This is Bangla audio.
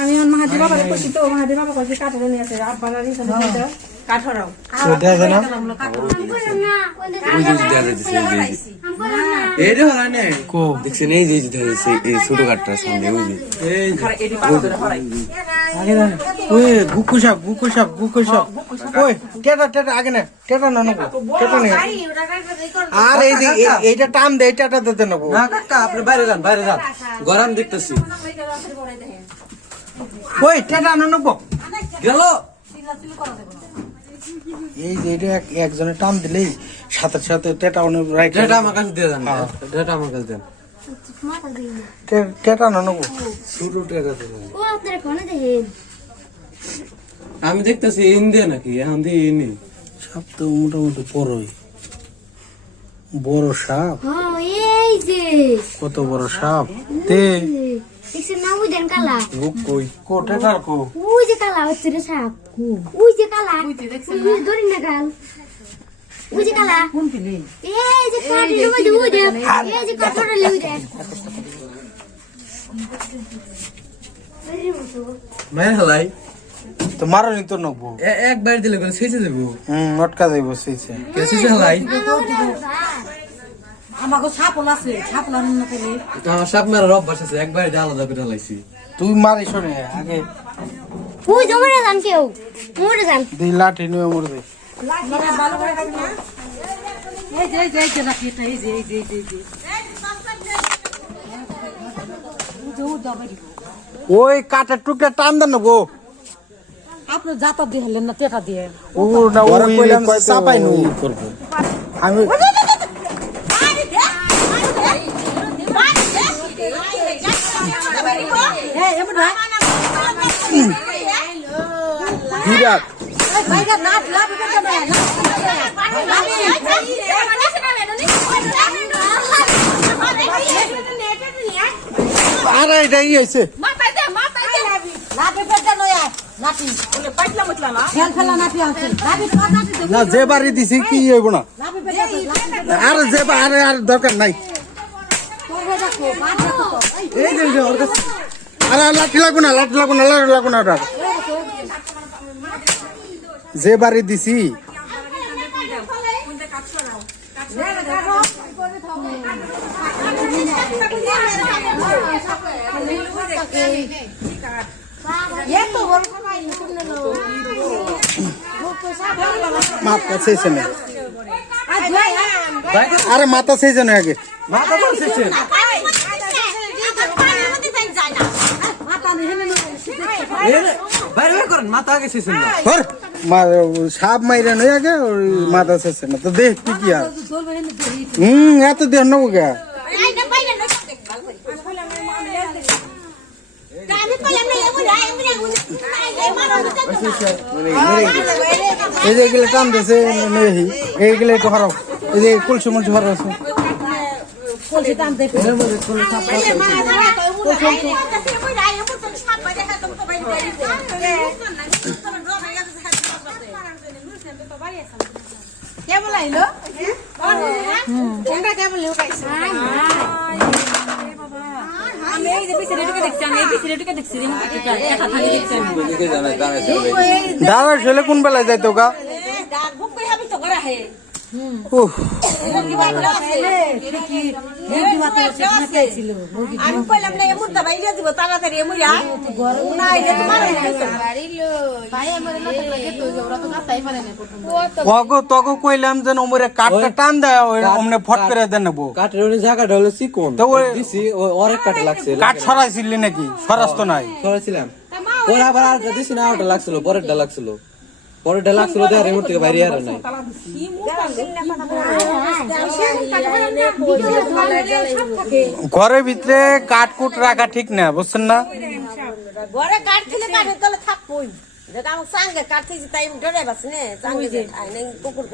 আমি মাহাদি বাবারে কইছি তো মাহাদি বাবা কইছি কাঠরে নিয়ে আসে আব্বার আর ইসনে কাঠরাও তো না ওই যে দেখা যাচ্ছে এই রে হরা নে কো দেখছেন এই যে এই ছোট সামনে ওই আগে না ওই গুকু সাপ গুকু সাপ গুকু সাপ ওই টেটা টেটা আগে না টেটা না নেব টেটা নে আর এই যে এই- এইটা টান দে এইটা দিতে নেব না কাকা আপনি বাইরে যান বাইরে যান গরম দেখতেছি ওই টেটা না নেব গেল এই যে এটা এক- একজনে টান দিলেই সাথে সাথে টেটা অনেক রাইট যেটা আমার কাছে দিয়ে দেন যেটা আমার কাছে দেন। টেটা না নেব? ছোট টাকা আমি দেখতেছি ইন্ডিয়া নাকি এখন দিয়ে ইনি সাপ তো মোটামুটি বড়ই। বড় সাপ? কত বড় সাপ? তে দেখছেন না ওই দেন কালা কই কো টেটার কো ওই যে কালা হচ্ছে রে সাপ ওই যে কালা ওই যে ধরি না গাল ওই যে কালা এই যে কাটি ওই যে ওই যে এই যে কাটরে লই দে মায়ের হালাই তো মারো নি তো নেব একবার দিলে করে শেষে দেবো হুম নটকা যাইব সেইছে কে হালাই আমাকে আছে আমার সাপ একবার আলাদা করে তুই আগে। ওই জমরে যান কেউ? মরে যান। দুই লাঠি নিয়ে মর দে। ভালো করে খাবি না। এই যে এই যে এই এটা এই যে এই যে এই যে ওই কাঠের টুকরা টান দেন গো। আপনি জাতা দিয়ে হলেন না টেকা দিয়ে। ও না ওই চাপাই নু করব। আমি এই এমন না বিরাট। আরে, এটা ই হইছে। লাভে পেটে নয়া নাটি বলে পাইলা মতলা না খেল খেলা নাটি আছে লাভে নাটি দে না যে বাড়ি দিছি, কি হইব না? আরে, যে বা- আর দরকার নাই। আরে আর লাঠি লাগবো না লাঠি লাগবো না লাঠি লাগবো না ওটা যে বাড়ি দিছি। সেইছে না আরে মাথা সেইছে না আগে। মাথা বসেছে বাইরে বাইরে করেন মাথা আগে শেষে না ধর মা- সাপ মাইরা নয় আগে ওই মাথা শেষে না তো দেখ কি আর হুম এত দেহ নেব কে এই যে এগুলো টান দিয়েছে এইগুলো একটু হারাও এই যে কুলসি মুলসি আছে কেবল আইলো আমি যে পিছনে ঢুকে দেখছি আমি এই পিছনে ঢুকে দেখছি এটা এটা থাকি দেখছি ছেলে কোন বেলায় যাইতো গা তো করা আমি কইলাম না এমন দাবাই দিয়ে দিব তাড়াতাড়ি এমুরা না এটা তোমার অগো তগো কইলাম যেন ওমরে কাঠটা টান দেয় ওই ফট করে দেন নেব। কাঠের ওই জায়গাটা হলো চিকন। তো ওই- দিছি অনেক কাঠ লাগছে কাঠ সরাইছিলি নাকি? সরাস তো নাই। করেছিলাম ওরা আবার আরেকটা দিছি না আরেকটা লাগছিল পরেরটা লাগছিল। পরেরটা রোদে আর রিমোট থেকে বাইরে আর নাই ঘরের ভিতরে কাঠ কুট রাখা ঠিক না বুঝছেন না ঘরে কাটছিলে কাঠের তলে থাকবই যেটা আমার সঙ্গে কাটতেছি তাই ডরে বাস নে সঙ্গে কুকুর